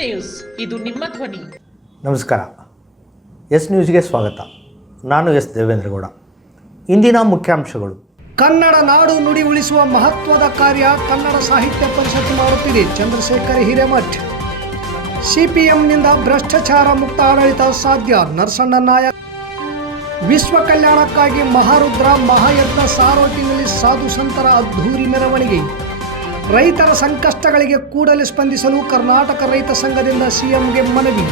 News, ಇದು ನಿಮ್ಮ ಧ್ವನಿ. ನಮಸ್ಕಾರ. ಎಸ್ ನ್ಯೂಸ್ಗೆ ಸ್ವಾಗತ. ನಾನು ಎಸ್ ದೇವೇಂದ್ರಗೌಡ. ಇಂದಿನ ಮುಖ್ಯಾಂಶಗಳು. ಕನ್ನಡ ನಾಡು ನುಡಿ ಉಳಿಸುವ ಮಹತ್ವದ ಕಾರ್ಯ ಕನ್ನಡ ಸಾಹಿತ್ಯ ಪರಿಷತ್ ಮಾಡುತ್ತಿದೆ. ಚಂದ್ರಶೇಖರ್ ಹಿರೇಮಠ್. ಸಿಪಿಎಂನಿಂದ ಭ್ರಷ್ಟಾಚಾರ ಮುಕ್ತ ಆಡಳಿತ ಸಾಧ್ಯ. ನರಸಣ್ಣ ನಾಯಕ್. ವಿಶ್ವ ಕಲ್ಯಾಣಕ್ಕಾಗಿ ಮಹಾರುದ್ರ ಮಹಾಯಜ್ಞ. ಸಾರೋಟಿನಲ್ಲಿ ಸಾಧು ಸಂತರ ಅದ್ಧೂರಿ ಮೆರವಣಿಗೆ. ರೈತರ ಸಂಕಷ್ಟಗಳಿಗೆ ಕೂಡಲೇ ಸ್ಪಂದಿಸಲು ಕರ್ನಾಟಕ ರೈತ ಸಂಘದಿಂದ ಸಿಎಂಗೆ ಮನವಿ.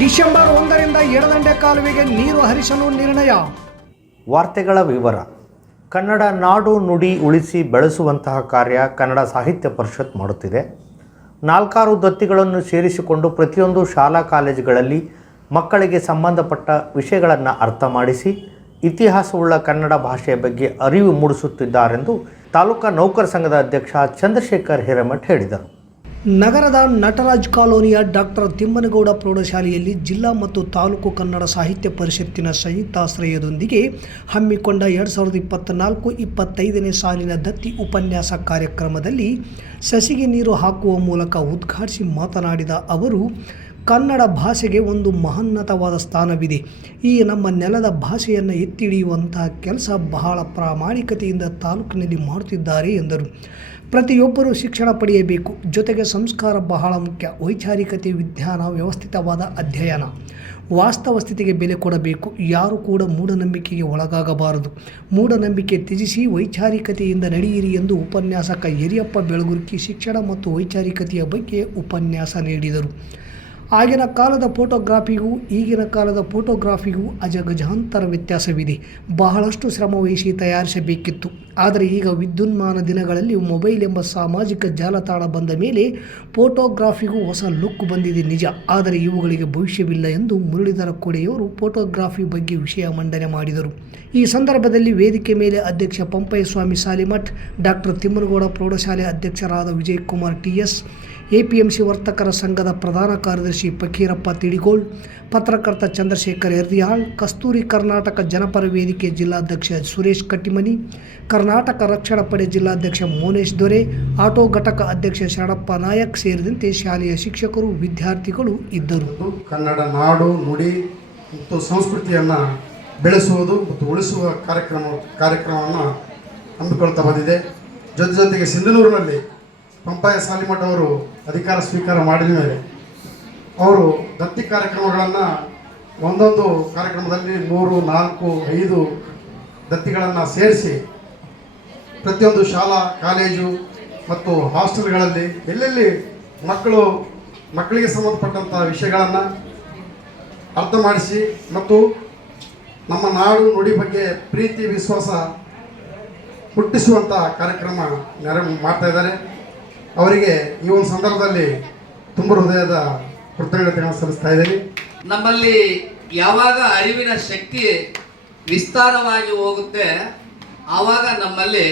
ಡಿಸೆಂಬರ್ 1ರಿಂದ ಎಡದಂಡೆ ಕಾಲುವೆಗೆ ನೀರು ಹರಿಸಲು ನಿರ್ಣಯ. ವಾರ್ತೆಗಳ ವಿವರ. ಕನ್ನಡ ನಾಡು ನುಡಿ ಉಳಿಸಿ ಬೆಳೆಸುವಂತಹ ಕಾರ್ಯ ಕನ್ನಡ ಸಾಹಿತ್ಯ ಪರಿಷತ್ ಮಾಡುತ್ತಿದೆ. 4 ದತ್ತಿಗಳನ್ನು ಸೇರಿಸಿಕೊಂಡು ಪ್ರತಿಯೊಂದು ಶಾಲಾ ಕಾಲೇಜುಗಳಲ್ಲಿ ಮಕ್ಕಳಿಗೆ ಸಂಬಂಧಪಟ್ಟ ವಿಷಯಗಳನ್ನು ಅರ್ಥ ಮಾಡಿಸಿ ಇತಿಹಾಸವುಳ್ಳ ಕನ್ನಡ ಭಾಷೆಯ ಬಗ್ಗೆ ಅರಿವು ಮೂಡಿಸುತ್ತಿದ್ದಾರೆಂದು ತಾಲೂಕಾ ನೌಕರ ಸಂಘದ ಅಧ್ಯಕ್ಷ ಚಂದ್ರಶೇಖರ್ ಹಿರೇಮಠ್ ಹೇಳಿದರು. ನಗರದ ನಟರಾಜ್ ಕಾಲೋನಿಯ ಡಾಕ್ಟರ್ ತಿಮ್ಮನಗೌಡ ಪ್ರೌಢಶಾಲೆಯಲ್ಲಿ ಜಿಲ್ಲಾ ಮತ್ತು ತಾಲೂಕು ಕನ್ನಡ ಸಾಹಿತ್ಯ ಪರಿಷತ್ತಿನ ಸಂಯುಕ್ತಾಶ್ರಯದೊಂದಿಗೆ ಹಮ್ಮಿಕೊಂಡ 2024-25ನೇ ಸಾಲಿನ ದತ್ತಿ ಉಪನ್ಯಾಸ ಕಾರ್ಯಕ್ರಮದಲ್ಲಿ ಸಸಿಗೆ ನೀರು ಹಾಕುವ ಮೂಲಕ ಉದ್ಘಾಟಿಸಿ ಮಾತನಾಡಿದ ಅವರು, ಕನ್ನಡ ಭಾಷೆಗೆ ಒಂದು ಮಹೋನ್ನತವಾದ ಸ್ಥಾನವಿದೆ. ಈ ನಮ್ಮ ನೆಲದ ಭಾಷೆಯನ್ನು ಎತ್ತಿ ಹಿಡಿಯುವಂತಹ ಕೆಲಸ ಬಹಳ ಪ್ರಾಮಾಣಿಕತೆಯಿಂದ ತಾಲೂಕಿನಲ್ಲಿ ಮಾಡುತ್ತಿದ್ದಾರೆ ಎಂದರು. ಪ್ರತಿಯೊಬ್ಬರೂ ಶಿಕ್ಷಣ ಪಡೆಯಬೇಕು. ಜೊತೆಗೆ ಸಂಸ್ಕಾರ ಬಹಳ ಮುಖ್ಯ. ವೈಚಾರಿಕತೆ, ವಿಜ್ಞಾನ, ವ್ಯವಸ್ಥಿತವಾದ ಅಧ್ಯಯನ, ವಾಸ್ತವ ಸ್ಥಿತಿಗೆ ಬೆಲೆ ಕೊಡಬೇಕು. ಯಾರು ಕೂಡ ಮೂಢನಂಬಿಕೆಗೆ ಒಳಗಾಗಬಾರದು. ಮೂಢನಂಬಿಕೆ ತ್ಯಜಿಸಿ ವೈಚಾರಿಕತೆಯಿಂದ ನಡೆಯಿರಿ ಎಂದು ಉಪನ್ಯಾಸಕ ಯರಿಯಪ್ಪ ಬೆಳಗುರ್ಕಿ ಶಿಕ್ಷಣ ಮತ್ತು ವೈಚಾರಿಕತೆಯ ಬಗ್ಗೆ ಉಪನ್ಯಾಸ ನೀಡಿದರು. ಆಗಿನ ಕಾಲದ ಫೋಟೋಗ್ರಾಫಿಗೂ ಈಗಿನ ಕಾಲದ ಫೋಟೋಗ್ರಾಫಿಗೂ ಅಜಗಜಾಂತರ ವ್ಯತ್ಯಾಸವಿದೆ. ಬಹಳಷ್ಟು ಶ್ರಮವಹಿಸಿ ತಯಾರಿಸಬೇಕಿತ್ತು. ಆದರೆ ಈಗ ವಿದ್ಯುನ್ಮಾನ ದಿನಗಳಲ್ಲಿ ಮೊಬೈಲ್ ಎಂಬ ಸಾಮಾಜಿಕ ಜಾಲತಾಣ ಬಂದ ಮೇಲೆ ಫೋಟೋಗ್ರಾಫಿಗೂ ಹೊಸ ಲುಕ್ ಬಂದಿದೆ ನಿಜ. ಆದರೆ ಇವುಗಳಿಗೆ ಭವಿಷ್ಯವಿಲ್ಲ ಎಂದು ಮುರಳೀಧರ ಕೋಡೆಯವರು ಫೋಟೋಗ್ರಾಫಿ ಬಗ್ಗೆ ವಿಷಯ ಮಂಡನೆ ಮಾಡಿದರು. ಈ ಸಂದರ್ಭದಲ್ಲಿ ವೇದಿಕೆ ಮೇಲೆ ಅಧ್ಯಕ್ಷ ಪಂಪಯ್ಯಸ್ವಾಮಿ ಸಾಲಿಮಠ್, ಡಾಕ್ಟರ್ ತಿಮ್ಮನಗೌಡ ಪ್ರೌಢಶಾಲೆ ಅಧ್ಯಕ್ಷರಾದ ವಿಜಯಕುಮಾರ್ ಟಿಎಸ್, ಎಪಿಎಂಸಿ ವರ್ತಕರ ಸಂಘದ ಪ್ರಧಾನ ಕಾರ್ಯದರ್ಶಿ ಫಕೀರಪ್ಪ ತಿಡಿಗೋಳ್, ಪತ್ರಕರ್ತ ಚಂದ್ರಶೇಖರ್ ಎರ್ದಿಯಾಳ್, ಕಸ್ತೂರಿ ಕರ್ನಾಟಕ ಜನಪರ ವೇದಿಕೆ ಜಿಲ್ಲಾಧ್ಯಕ್ಷ ಸುರೇಶ್ ಕಟ್ಟಿಮನಿ, ಕರ್ನಾಟಕ ರಕ್ಷಣಾ ಪಡೆ ಜಿಲ್ಲಾಧ್ಯಕ್ಷ ಮೋನೇಶ್ ದೊರೆ, ಆಟೋ ಘಟಕ ಅಧ್ಯಕ್ಷ ಶರಣಪ್ಪ ನಾಯಕ್ ಸೇರಿದಂತೆ ಶಾಲೆಯ ಶಿಕ್ಷಕರು, ವಿದ್ಯಾರ್ಥಿಗಳು ಇದ್ದರು. ಕನ್ನಡ ನಾಡು ನುಡಿ ಮತ್ತು ಸಂಸ್ಕೃತಿಯನ್ನು ಬೆಳೆಸುವುದು ಮತ್ತು ಉಳಿಸುವ ಕಾರ್ಯಕ್ರಮವನ್ನು ಹಮ್ಮಿಕೊಳ್ತಾ ಬಂದಿದೆ. ಜೊತೆಗೆ ಸಿಂಧನೂರಿನಲ್ಲಿ ಪಂಪಯ್ಯ ಸಾಲಿಮಠ್ ಅವರು ಅಧಿಕಾರ ಸ್ವೀಕಾರ ಮಾಡಿದ ಮೇಲೆ ಅವರು ದತ್ತಿ ಕಾರ್ಯಕ್ರಮಗಳನ್ನು ಒಂದೊಂದು ಕಾರ್ಯಕ್ರಮದಲ್ಲಿ 3, 4, 5 ದತ್ತಿಗಳನ್ನು ಸೇರಿಸಿ ಪ್ರತಿಯೊಂದು ಶಾಲಾ ಕಾಲೇಜು ಮತ್ತು ಹಾಸ್ಟೆಲ್ಗಳಲ್ಲಿ ಎಲ್ಲೆಲ್ಲಿ ಮಕ್ಕಳಿಗೆ ಸಂಬಂಧಪಟ್ಟಂಥ ವಿಷಯಗಳನ್ನು ಅರ್ಥ ಮಾಡಿಸಿ ಮತ್ತು ನಮ್ಮ ನಾಡು ನುಡಿ ಬಗ್ಗೆ ಪ್ರೀತಿ ವಿಶ್ವಾಸ ಹುಟ್ಟಿಸುವಂಥ ಕಾರ್ಯಕ್ರಮ ಮಾಡ್ತಾ ಇದ್ದಾರೆ. ಅವರಿಗೆ ಈ ಒಂದು ಸಂದರ್ಭದಲ್ಲಿ ತುಂಬ ಹೃದಯದ ಕೃತಜ್ಞತೆಗಳನ್ನು ಸಲ್ಲಿಸ್ತಾ ಇದ್ದೀನಿ. ನಮ್ಮಲ್ಲಿ ಯಾವಾಗ ಅರಿವಿನ ಶಕ್ತಿ ವಿಸ್ತಾರವಾಗಿ ಹೋಗುತ್ತೆ ಆವಾಗ ನಮ್ಮಲ್ಲಿ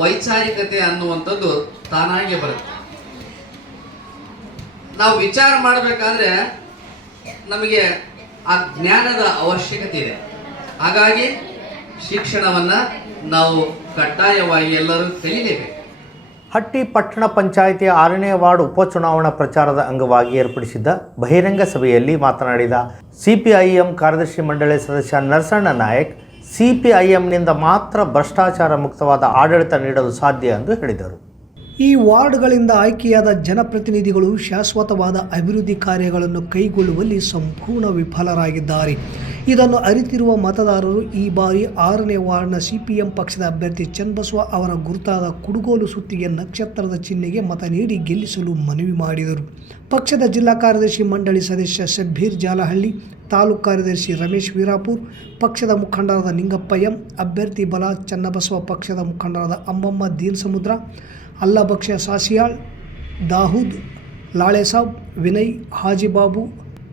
ವೈಚಾರಿಕತೆ ಅನ್ನುವಂಥದ್ದು ತಾನಾಗೆ ಬರುತ್ತೆ. ನಾವು ವಿಚಾರ ಮಾಡಬೇಕಾದ್ರೆ ನಮಗೆ ಆ ಜ್ಞಾನದ ಅವಶ್ಯಕತೆ ಇದೆ. ಹಾಗಾಗಿ ಶಿಕ್ಷಣವನ್ನು ನಾವು ಕಡ್ಡಾಯವಾಗಿ ಎಲ್ಲರೂ ಕಲಿಯಲೇಬೇಕು. ಹಟ್ಟಿ ಪಟ್ಟಣ ಪಂಚಾಯಿತಿಯ 6ನೇ ವಾರ್ಡ್ ಉಪಚುನಾವಣಾ ಪ್ರಚಾರದ ಅಂಗವಾಗಿ ಏರ್ಪಡಿಸಿದ್ದ ಬಹಿರಂಗ ಸಭೆಯಲ್ಲಿ ಮಾತನಾಡಿದ ಸಿಪಿಐಎಂ ಕಾರ್ಯದರ್ಶಿ ಮಂಡಳಿ ಸದಸ್ಯ ನರಸಣ್ಣ ನಾಯಕ್, ಸಿಪಿಐಎಂನಿಂದ ಮಾತ್ರ ಭ್ರಷ್ಟಾಚಾರ ಮುಕ್ತವಾದ ಆಡಳಿತ ನೀಡಲು ಸಾಧ್ಯ ಎಂದು ಹೇಳಿದರು. ಈ ವಾರ್ಡ್ಗಳಿಂದ ಆಯ್ಕೆಯಾದ ಜನಪ್ರತಿನಿಧಿಗಳು ಶಾಶ್ವತವಾದ ಅಭಿವೃದ್ಧಿ ಕಾರ್ಯಗಳನ್ನು ಕೈಗೊಳ್ಳುವಲ್ಲಿ ಸಂಪೂರ್ಣ ವಿಫಲರಾಗಿದ್ದಾರೆ. ಇದನ್ನು ಅರಿತಿರುವ ಮತದಾರರು ಈ ಬಾರಿ 6ನೇ ವಾರ್ಡ್ನ ಸಿಪಿಎಂ ಪಕ್ಷದ ಅಭ್ಯರ್ಥಿ ಚನ್ನಬಸವ ಅವರ ಗುರುತಾದ ಕುಡುಗೋಲು ಸುತ್ತಿಗೆ ನಕ್ಷತ್ರದ ಚಿಹ್ನೆಗೆ ಮತ ನೀಡಿ ಗೆಲ್ಲಿಸಲು ಮನವಿ ಮಾಡಿದರು. ಪಕ್ಷದ ಜಿಲ್ಲಾ ಕಾರ್ಯದರ್ಶಿ ಮಂಡಳಿ ಸದಸ್ಯ ಶಬ್ಬೀರ್ ಜಾಲಹಳ್ಳಿ, ತಾಲೂಕು ಕಾರ್ಯದರ್ಶಿ ರಮೇಶ್ ವೀರಾಪುರ್, ಪಕ್ಷದ ಮುಖಂಡರಾದ ನಿಂಗಪ್ಪ ಎಂ, ಅಭ್ಯರ್ಥಿ ಬಲ ಚನ್ನಬಸವ, ಪಕ್ಷದ ಮುಖಂಡರಾದ ಅಂಬಮ್ಮ ದೀನ್ ಸಮುದ್ರ, ಅಲ್ಲಬಕ್ಷ ಸಾಸಿಯಾಳ್, ದಾಹೂದ್, ಲಾಳೆಸಾಬ್, ವಿನಯ್, ಹಾಜಿಬಾಬು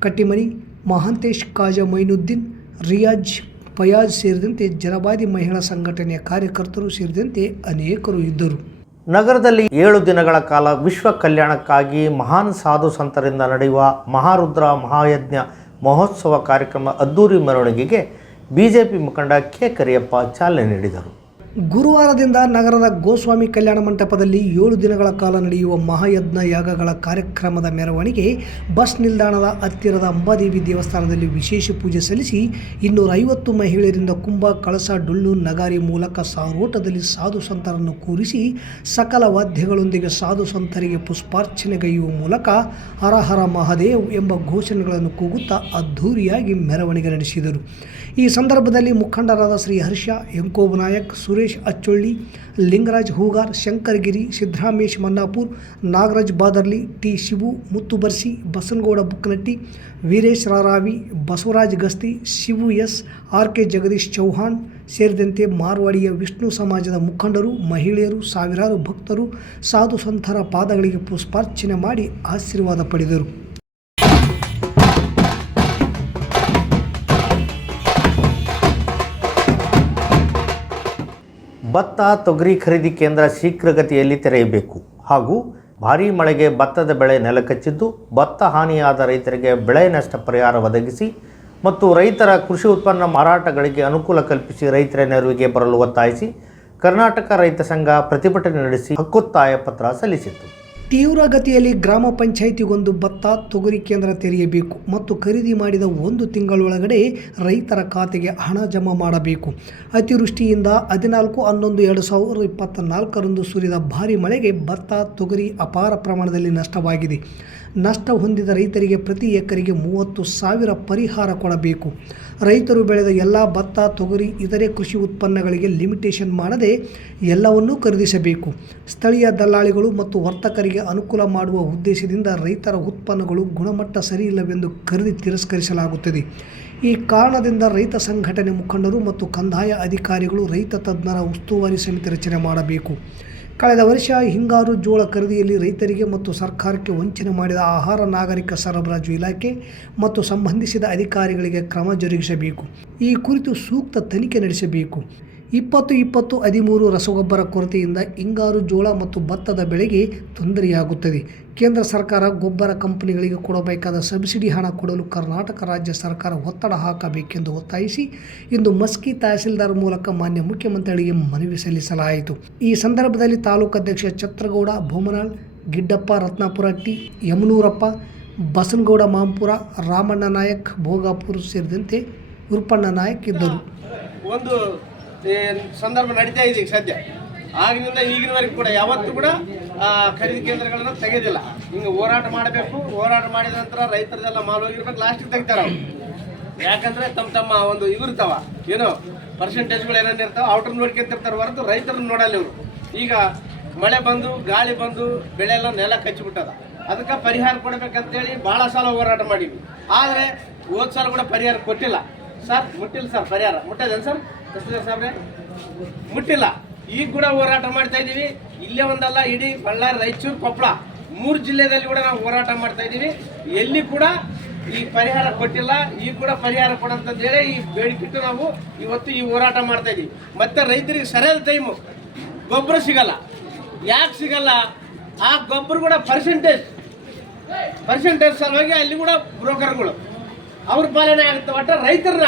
ಕಟ್ಟಿಮನಿ, ಮಹಾಂತೇಶ್, ಕಾಜಾ ಮೈನುದ್ದೀನ್, ರಿಯಾಜ್, ಫಯಾಜ್ ಸೇರಿದಂತೆ ಜನವಾದಿ ಮಹಿಳಾ ಸಂಘಟನೆಯ ಕಾರ್ಯಕರ್ತರು ಸೇರಿದಂತೆ ಅನೇಕರು ಇದ್ದರು. ನಗರದಲ್ಲಿ 7 ದಿನಗಳ ಕಾಲ ವಿಶ್ವ ಕಲ್ಯಾಣಕ್ಕಾಗಿ ಮಹಾನ್ ಸಾಧು ಸಂತರಿಂದ ನಡೆಯುವ ಮಹಾರುದ್ರ ಮಹಾಯಜ್ಞ ಮಹೋತ್ಸವ ಕಾರ್ಯಕ್ರಮ ಅದ್ದೂರಿ ಮೆರವಣಿಗೆಗೆ ಬಿಜೆಪಿ ಮುಖಂಡ ಕೆ ಕರಿಯಪ್ಪ ಚಾಲನೆ ನೀಡಿದರು. ಗುರುವಾರದಿಂದ ನಗರದ ಗೋಸ್ವಾಮಿ ಕಲ್ಯಾಣ ಮಂಟಪದಲ್ಲಿ 7 ದಿನಗಳ ಕಾಲ ನಡೆಯುವ ಮಹಾಯಜ್ಞ ಯಾಗಗಳ ಕಾರ್ಯಕ್ರಮದ ಮೆರವಣಿಗೆ ಬಸ್ ನಿಲ್ದಾಣದ ಹತ್ತಿರದ ಅಂಬಾದೇವಿ ದೇವಸ್ಥಾನದಲ್ಲಿ ವಿಶೇಷ ಪೂಜೆ ಸಲ್ಲಿಸಿ 250 ಮಹಿಳೆಯರಿಂದ ಕುಂಭ ಕಳಸ ಡೊಳ್ಳು ನಗಾರಿ ಮೂಲಕ ಸಾರೋಟದಲ್ಲಿ ಸಾಧು ಸಂತರನ್ನು ಕೂರಿಸಿ ಸಕಲ ವಾದ್ಯಗಳೊಂದಿಗೆ ಸಾಧು ಸಂತರಿಗೆ ಪುಷ್ಪಾರ್ಚನೆಗೈಯುವ ಮೂಲಕ ಹರ ಹರ ಮಹಾದೇವ್ ಎಂಬ ಘೋಷಣೆಗಳನ್ನು ಕೂಗುತ್ತಾ ಅದ್ಧೂರಿಯಾಗಿ ಮೆರವಣಿಗೆ ನಡೆಸಿದರು. ಈ ಸಂದರ್ಭದಲ್ಲಿ ಮುಖಂಡರಾದ Shri Harsha Enkoba Nayak, Suresh Achcholli, Lingaraj Hoogar, Shankargiri, Siddaramesh Mannapur, Nagaraj Badarli, T Shivu, Muttubarsi, Basanagouda Buknatti, Veeresh Raravi, Basavaraj Gasti, Shivu S, R K Jagadish Chauhan ಸೇರಿದಂತೆ ಮಾರ್ವಾಡಿಯ ವಿಷ್ಣು ಸಮಾಜದ ಮುಖಂಡರು, ಮಹಿಳೆಯರು, ಸಾವಿರಾರು ಭಕ್ತರು ಸಾಧು ಸಂತರ ಪಾದಗಳಿಗೆ ಪುಷ್ಪಾರ್ಚನೆ ಮಾಡಿ ಆಶೀರ್ವಾದ ಪಡೆದರು. ಭತ್ತ ತೊಗರಿ ಖರೀದಿ ಕೇಂದ್ರ ಶೀಘ್ರಗತಿಯಲ್ಲಿ ತೆರೆಯಬೇಕು ಹಾಗೂ ಭಾರೀ ಮಳೆಗೆ ಭತ್ತದ ಬೆಳೆ ನೆಲಕಚ್ಚಿದ್ದು ಭತ್ತ ಹಾನಿಯಾದ ರೈತರಿಗೆ ಬೆಳೆ ನಷ್ಟ ಪರಿಹಾರ ಒದಗಿಸಿ ಮತ್ತು ರೈತರ ಕೃಷಿ ಉತ್ಪನ್ನ ಮಾರಾಟಗಳಿಗೆ ಅನುಕೂಲ ಕಲ್ಪಿಸಿ ರೈತರ ನೆರವಿಗೆ ಬರಲು ಒತ್ತಾಯಿಸಿ ಕರ್ನಾಟಕ ರೈತ ಸಂಘ ಪ್ರತಿಭಟನೆ ನಡೆಸಿ ಹಕ್ಕೊತ್ತಾಯ ಪತ್ರ ಸಲ್ಲಿಸಿತು. ತೀವ್ರಗತಿಯಲ್ಲಿ ಗ್ರಾಮ ಪಂಚಾಯಿತಿಗೊಂದು ಭತ್ತ ತೊಗರಿ ಕೇಂದ್ರ ತೆರೆಯಬೇಕು ಮತ್ತು ಖರೀದಿ ಮಾಡಿದ 1 ತಿಂಗಳೊಳಗಡೆ ರೈತರ ಖಾತೆಗೆ ಹಣ ಜಮಾ ಮಾಡಬೇಕು. ಅತಿವೃಷ್ಟಿಯಿಂದ 14/11/2024 ಸುರಿದ ಭಾರೀ ಮಳೆಗೆ ಭತ್ತ ತೊಗರಿ ಅಪಾರ ಪ್ರಮಾಣದಲ್ಲಿ ನಷ್ಟವಾಗಿದೆ. ನಷ್ಟ ಹೊಂದಿದ ರೈತರಿಗೆ ಪ್ರತಿ ಎಕರೆಗೆ 30,000 ಪರಿಹಾರ ಕೊಡಬೇಕು. ರೈತರು ಬೆಳೆದ ಎಲ್ಲ ಭತ್ತ ತೊಗರಿ ಇತರೆ ಕೃಷಿ ಉತ್ಪನ್ನಗಳಿಗೆ ಲಿಮಿಟೇಷನ್ ಮಾಡದೆ ಎಲ್ಲವನ್ನೂ ಖರೀದಿಸಬೇಕು. ಸ್ಥಳೀಯ ದಲ್ಲಾಳಿಗಳು ಮತ್ತು ವರ್ತಕರಿಗೆ ಅನುಕೂಲ ಮಾಡುವ ಉದ್ದೇಶದಿಂದ ರೈತರ ಉತ್ಪನ್ನಗಳು ಗುಣಮಟ್ಟ ಸರಿಯಿಲ್ಲವೆಂದು ಖರೀದಿ ತಿರಸ್ಕರಿಸಲಾಗುತ್ತದೆ. ಈ ಕಾರಣದಿಂದ ರೈತ ಸಂಘಟನೆ ಮುಖಂಡರು ಮತ್ತು ಕಂದಾಯ ಅಧಿಕಾರಿಗಳು ರೈತ ತಜ್ಞರ ಉಸ್ತುವಾರಿ ಸಮಿತಿ ರಚನೆ ಮಾಡಬೇಕು. ಕಳೆದ ವರ್ಷ ಹಿಂಗಾರು ಜೋಳ ಖರೀದಿಯಲ್ಲಿ ರೈತರಿಗೆ ಮತ್ತು ಸರ್ಕಾರಕ್ಕೆ ವಂಚನೆ ಮಾಡಿದ ಆಹಾರ ನಾಗರಿಕ ಸರಬರಾಜು ಇಲಾಖೆ ಮತ್ತು ಸಂಬಂಧಿಸಿದ ಅಧಿಕಾರಿಗಳಿಗೆ ಕ್ರಮ ಜರುಗಿಸಬೇಕು. ಈ ಕುರಿತು ಸೂಕ್ತ ತನಿಖೆ ನಡೆಸಬೇಕು. 20-20-13 ರಸಗೊಬ್ಬರ ಕೊರತೆಯಿಂದ ಹಿಂಗಾರು ಜೋಳ ಮತ್ತು ಭತ್ತದ ಬೆಳೆಗೆ ತೊಂದರೆಯಾಗುತ್ತದೆ. ಕೇಂದ್ರ ಸರ್ಕಾರ ಗೊಬ್ಬರ ಕಂಪನಿಗಳಿಗೆ ಕೊಡಬೇಕಾದ ಸಬ್ಸಿಡಿ ಹಣ ಕೊಡಲು ಕರ್ನಾಟಕ ರಾಜ್ಯ ಸರ್ಕಾರ ಒತ್ತಡ ಹಾಕಬೇಕೆಂದು ಒತ್ತಾಯಿಸಿ ಇಂದು ಮಸ್ಕಿ ತಹಸೀಲ್ದಾರ್ ಮೂಲಕ ಮಾನ್ಯ ಮುಖ್ಯಮಂತ್ರಿಗಳಿಗೆ ಮನವಿ ಸಲ್ಲಿಸಲಾಯಿತು. ಈ ಸಂದರ್ಭದಲ್ಲಿ ತಾಲೂಕು ಅಧ್ಯಕ್ಷ ಛತ್ರಗೌಡ ಭೂಮನಾಳ್, ಗಿಡ್ಡಪ್ಪ ರತ್ನಾಪುರ ಟಿ, ಯಮನೂರಪ್ಪ, ಬಸನಗೌಡ ಮಾಂಪುರ, ರಾಮಣ್ಣ ನಾಯಕ್ ಭೋಗಾಪುರ ಸೇರಿದಂತೆ ಉರ್ಪಣ್ಣ ನಾಯಕ್ ಇದ್ದರು. ಒಂದು ಸಂದರ್ಭ ನಡೀತಾ ಇದೆ ಈಗ ಸದ್ಯ. ಆಗಿನಿಂದ ಈಗಿನವರೆಗೂ ಕೂಡ ಯಾವತ್ತೂ ಕೂಡ ಖರೀದಿ ಕೇಂದ್ರಗಳನ್ನು ತೆಗೆದಿಲ್ಲ. ಹಿಂಗೆ ಹೋರಾಟ ಮಾಡಬೇಕು. ಹೋರಾಟ ಮಾಡಿದ ನಂತರ ರೈತರದೆಲ್ಲ ಮಾಲ್ ಹೋಗಿರ್ಬೇಕು, ಲಾಸ್ಟಿಗೆ ತೆಗಿತಾರೆ ಅವರು. ಯಾಕಂದರೆ ತಮ್ಮ ಒಂದು ಇವಿರ್ತಾವ, ಏನೋ ಪರ್ಸೆಂಟೇಜ್ಗಳು ಏನೇನು ಇರ್ತಾವೆ ಔಟ್ರ್ ನೋಡ್ಕೊಂತಿರ್ತಾರೆ ಹೊರತು ರೈತರನ್ನ ನೋಡಲ್ಲ ಇವರು. ಈಗ ಮಳೆ ಬಂದು ಗಾಳಿ ಬಂದು ಬೆಳೆ ಎಲ್ಲ ನೆಲ ಕಚ್ಚಿಬಿಟ್ಟದ. ಅದಕ್ಕೆ ಪರಿಹಾರ ಕೊಡಬೇಕಂತೇಳಿ ಭಾಳ ಸಲ ಹೋರಾಟ ಮಾಡೀವಿ. ಆದರೆ ಹೋದ ಸಲ ಕೂಡ ಪರಿಹಾರ ಕೊಟ್ಟಿಲ್ಲ ಸರ್. ಮುಟ್ಟಿಲ್ಲ ಸರ್, ಪರಿಹಾರ ಮುಟ್ಟದೇನು ಸರ್ ಸಾಬ್ರೆ? ಮುಟ್ಟಿಲ್ಲ. ಈಗ ಕೂಡ ಹೋರಾಟ ಮಾಡ್ತಾ ಇದ್ದೀವಿ. ಇಲ್ಲೇ ಒಂದಲ್ಲ, ಇಡೀ ಬಳ್ಳಾರಿ, ರಾಯಚೂರು, ಕೊಪ್ಪಳ 3 ಜಿಲ್ಲೆಯಲ್ಲಿ ಕೂಡ ನಾವು ಹೋರಾಟ ಮಾಡ್ತಾ ಇದ್ದೀವಿ. ಎಲ್ಲಿ ಕೂಡ ಈ ಪರಿಹಾರ ಕೊಟ್ಟಿಲ್ಲ. ಈಗ ಕೂಡ ಪರಿಹಾರ ಕೊಡಂತಂದೇಳಿ ಈ ಬೇಡಿಕೆಟ್ಟು ನಾವು ಇವತ್ತು ಈ ಹೋರಾಟ ಮಾಡ್ತಾ ಇದ್ದೀವಿ. ಮತ್ತು ರೈತರಿಗೆ ಸರಿಯಾದ ಟೈಮು ಗೊಬ್ಬರ ಸಿಗಲ್ಲ. ಯಾಕೆ ಸಿಗಲ್ಲ? ಆ ಗೊಬ್ಬರ ಕೂಡ ಪರ್ಸೆಂಟೇಜ್ ಸಲುವಾಗಿ ಅಲ್ಲಿ ಕೂಡ ಬ್ರೋಕರ್ಗಳು ಅವ್ರ ಪಾಲನೆ ಆಗುತ್ತೆ. ಒಟ್ಟು ರೈತರನ್ನ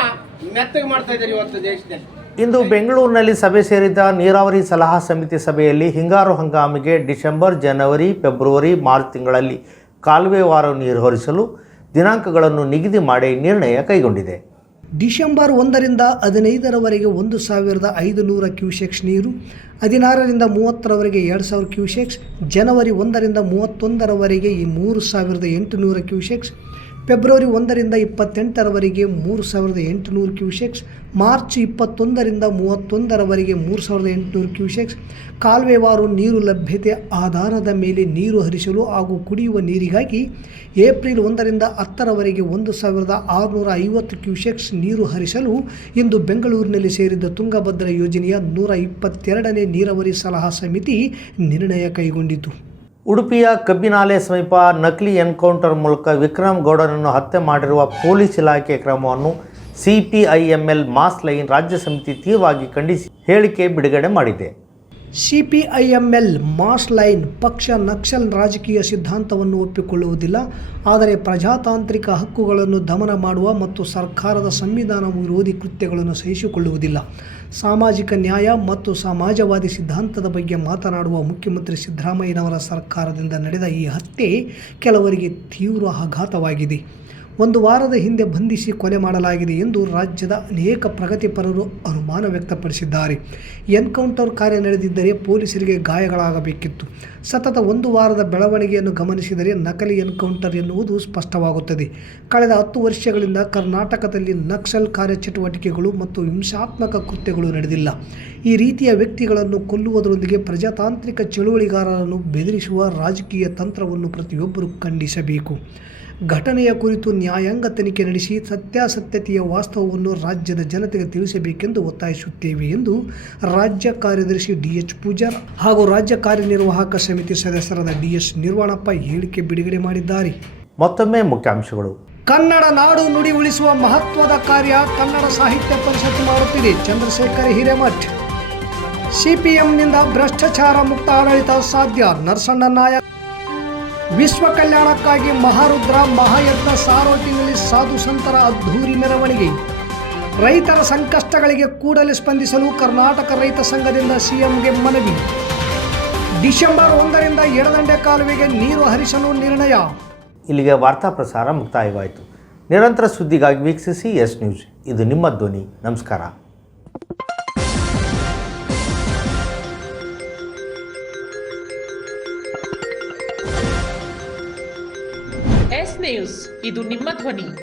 ಮೆತ್ತಗೆ ಮಾಡ್ತಾ ಇದ್ದಾರೆ ಇವತ್ತು ದೇಶದಲ್ಲಿ. ಇಂದು ಬೆಂಗಳೂರಿನಲ್ಲಿ ಸಭೆ ಸೇರಿದ ನೀರಾವರಿ ಸಲಹಾ ಸಮಿತಿ ಸಭೆಯಲ್ಲಿ ಹಿಂಗಾರು ಹಂಗಾಮಿಗೆ ಡಿಸೆಂಬರ್, ಜನವರಿ, ಫೆಬ್ರವರಿ, ಮಾರ್ಚ್ ತಿಂಗಳಲ್ಲಿ ಕಾಲುವೆ ವಾರ ನೀರು ಹರಿಸಲು ದಿನಾಂಕಗಳನ್ನು ನಿಗದಿ ಮಾಡಿ ನಿರ್ಣಯ ಕೈಗೊಂಡಿದೆ. ಡಿಸೆಂಬರ್ 1ರಿಂದ 15ರವರೆಗೆ 1,500 ಕ್ಯೂಸೆಕ್ಸ್ ನೀರು, 16ರಿಂದ 30ರವರೆಗೆ 2,000 ಕ್ಯೂಸೆಕ್ಸ್, ಜನವರಿ 1ರಿಂದ 31ರವರೆಗೆ 3,800 ಕ್ಯೂಸೆಕ್ಸ್, ಫೆಬ್ರವರಿ 1ರಿಂದ 28ರವರೆಗೆ 3,800 ಕ್ಯೂಸೆಕ್ಸ್, ಮಾರ್ಚ್ 21ರಿಂದ 31ರವರೆಗೆ 3,800 ಕ್ಯೂಸೆಕ್ಸ್. ಕಾಲುವೆವಾರು ನೀರು ಲಭ್ಯತೆ ಆಧಾರದ ಮೇಲೆ ನೀರು ಹರಿಸಲು ಹಾಗೂ ಕುಡಿಯುವ ನೀರಿಗಾಗಿ ಏಪ್ರಿಲ್ 1ರಿಂದ 10ರವರೆಗೆ 1,650 ಕ್ಯೂಸೆಕ್ಸ್ ನೀರು ಹರಿಸಲು ಇಂದು ಬೆಂಗಳೂರಿನಲ್ಲಿ ಸೇರಿದ್ದ ತುಂಗಭದ್ರಾ ಯೋಜನೆಯ 122ನೇ ನೀರಾವರಿ ಸಲಹಾ ಸಮಿತಿ ನಿರ್ಣಯ ಕೈಗೊಂಡಿತು. ಉಡುಪಿಯ ಕಬ್ಬಿನಾಲೆ ಸಮೀಪ ನಕಲಿ ಎನ್ಕೌಂಟರ್ ಮೂಲಕ ವಿಕ್ರಮ್ ಗೌಡನನ್ನು ಹತ್ಯೆ ಮಾಡಿರುವ ಪೊಲೀಸ್ ಇಲಾಖೆ ಕ್ರಮವನ್ನು CPIML ಮಾಸ್ ಲೈನ್ ರಾಜ್ಯ ಸಮಿತಿ ತೀವ್ರವಾಗಿ ಖಂಡಿಸಿ ಹೇಳಿಕೆ ಬಿಡುಗಡೆ ಮಾಡಿದೆ. CPIML ಮಾಸ್ ಲೈನ್ ಪಕ್ಷ ನಕ್ಸಲ್ ರಾಜಕೀಯ ಸಿದ್ಧಾಂತವನ್ನು ಒಪ್ಪಿಕೊಳ್ಳುವುದಿಲ್ಲ, ಆದರೆ ಪ್ರಜಾತಾಂತ್ರಿಕ ಹಕ್ಕುಗಳನ್ನು ದಮನ ಮಾಡುವ ಮತ್ತು ಸರ್ಕಾರದ ಸಂವಿಧಾನ ವಿರೋಧಿ ಕೃತ್ಯಗಳನ್ನು ಸಹಿಸಿಕೊಳ್ಳುವುದಿಲ್ಲ. ಸಾಮಾಜಿಕ ನ್ಯಾಯ ಮತ್ತು ಸಮಾಜವಾದಿ ಸಿದ್ಧಾಂತದ ಬಗ್ಗೆ ಮಾತನಾಡುವ ಮುಖ್ಯಮಂತ್ರಿ ಸಿದ್ದರಾಮಯ್ಯನವರ ಸರ್ಕಾರದಿಂದ ನಡೆದ ಈ ಹತ್ಯೆ ಕೆಲವರಿಗೆ ತೀವ್ರ ಆಘಾತವಾಗಿದೆ. ಒಂದು ವಾರದ ಹಿಂದೆ ಬಂಧಿಸಿ ಕೊಲೆ ಮಾಡಲಾಗಿದೆ ಎಂದು ರಾಜ್ಯದ ಅನೇಕ ಪ್ರಗತಿಪರರು ಅನುಮಾನ ವ್ಯಕ್ತಪಡಿಸಿದ್ದಾರೆ. ಎನ್ಕೌಂಟರ್ ಕಾರ್ಯ ನಡೆದಿದ್ದರೆ ಪೊಲೀಸರಿಗೆ ಗಾಯಗಳಾಗಬೇಕಿತ್ತು. ಸತತ ಒಂದು ವಾರದ ಬೆಳವಣಿಗೆಯನ್ನು ಗಮನಿಸಿದರೆ ನಕಲಿ ಎನ್ಕೌಂಟರ್ ಎನ್ನುವುದು ಸ್ಪಷ್ಟವಾಗುತ್ತದೆ. ಕಳೆದ 10 ವರ್ಷಗಳಿಂದ ಕರ್ನಾಟಕದಲ್ಲಿ ನಕ್ಸಲ್ ಕಾರ್ಯಚಟುವಟಿಕೆಗಳು ಮತ್ತು ಹಿಂಸಾತ್ಮಕ ಕೃತ್ಯಗಳು ನಡೆದಿಲ್ಲ. ಈ ರೀತಿಯ ವ್ಯಕ್ತಿಗಳನ್ನು ಕೊಲ್ಲುವುದರೊಂದಿಗೆ ಪ್ರಜಾತಾಂತ್ರಿಕ ಚಳುವಳಿಗಾರರನ್ನು ಬೆದರಿಸುವ ರಾಜಕೀಯ ತಂತ್ರವನ್ನು ಪ್ರತಿಯೊಬ್ಬರೂ ಖಂಡಿಸಬೇಕು. ಘಟನೆಯ ಕುರಿತು ನ್ಯಾಯಾಂಗ ತನಿಖೆ ನಡೆಸಿ ಸತ್ಯಾಸತ್ಯತೆಯ ವಾಸ್ತವವನ್ನು ರಾಜ್ಯದ ಜನತೆಗೆ ತಿಳಿಸಬೇಕೆಂದು ಒತ್ತಾಯಿಸುತ್ತೇವೆ ಎಂದು ರಾಜ್ಯ ಕಾರ್ಯದರ್ಶಿ DH ಪೂಜಾರ್ ಹಾಗೂ ರಾಜ್ಯ ಕಾರ್ಯನಿರ್ವಾಹಕ ಸಮಿತಿ ಸದಸ್ಯರಾದ DS ನಿರ್ವಾಣಪ್ಪ ಹೇಳಿಕೆ ಬಿಡುಗಡೆ ಮಾಡಿದ್ದಾರೆ. ಮತ್ತೊಮ್ಮೆ ಮುಖ್ಯಾಂಶಗಳು. ಕನ್ನಡ ನಾಡು ನುಡಿ ಉಳಿಸುವ ಮಹತ್ವದ ಕಾರ್ಯ ಕನ್ನಡ ಸಾಹಿತ್ಯ ಪರಿಷತ್ ಮಾಡುತ್ತಿದೆ. ಚಂದ್ರಶೇಖರ್ ಹಿರೇಮಠ್. CPMನಿಂದ ಭ್ರಷ್ಟಾಚಾರ ಮುಕ್ತ ಆಡಳಿತ ಸಾಧ್ಯ. ನರಸಣ್ಣ ನಾಯಕ್. ವಿಶ್ವ ಕಲ್ಯಾಣಕ್ಕಾಗಿ ಮಹಾರುದ್ರ ಮಹಾಯಜ್ಞ ಸಾರೋಟಿನಲ್ಲಿ ಸಾಧು ಸಂತರ ಅದ್ಧೂರಿ ಮೆರವಣಿಗೆ. ರೈತರ ಸಂಕಷ್ಟಗಳಿಗೆ ಕೂಡಲೇ ಸ್ಪಂದಿಸಲು ಕರ್ನಾಟಕ ರೈತ ಸಂಘದಿಂದ CMಗೆ ಮನವಿ. ಡಿಸೆಂಬರ್ 1ರಿಂದ ಎಡದಂಡೆ ಕಾಲುವೆಗೆ ನೀರು ಹರಿಸಲು ನಿರ್ಣಯ. ಇಲ್ಲಿಗೆ ವಾರ್ತಾ ಪ್ರಸಾರ ಮುಕ್ತಾಯವಾಯಿತು. ನಿರಂತರ ಸುದ್ದಿಗಾಗಿ ವೀಕ್ಷಿಸಿ ಎಸ್ ನ್ಯೂಸ್. ಇದು ನಿಮ್ಮ ಧ್ವನಿ. ನಮಸ್ಕಾರ. ಎಸ್ ನ್ಯೂಸ್, ಇದು ನಿಮ್ಮ ಧ್ವನಿ.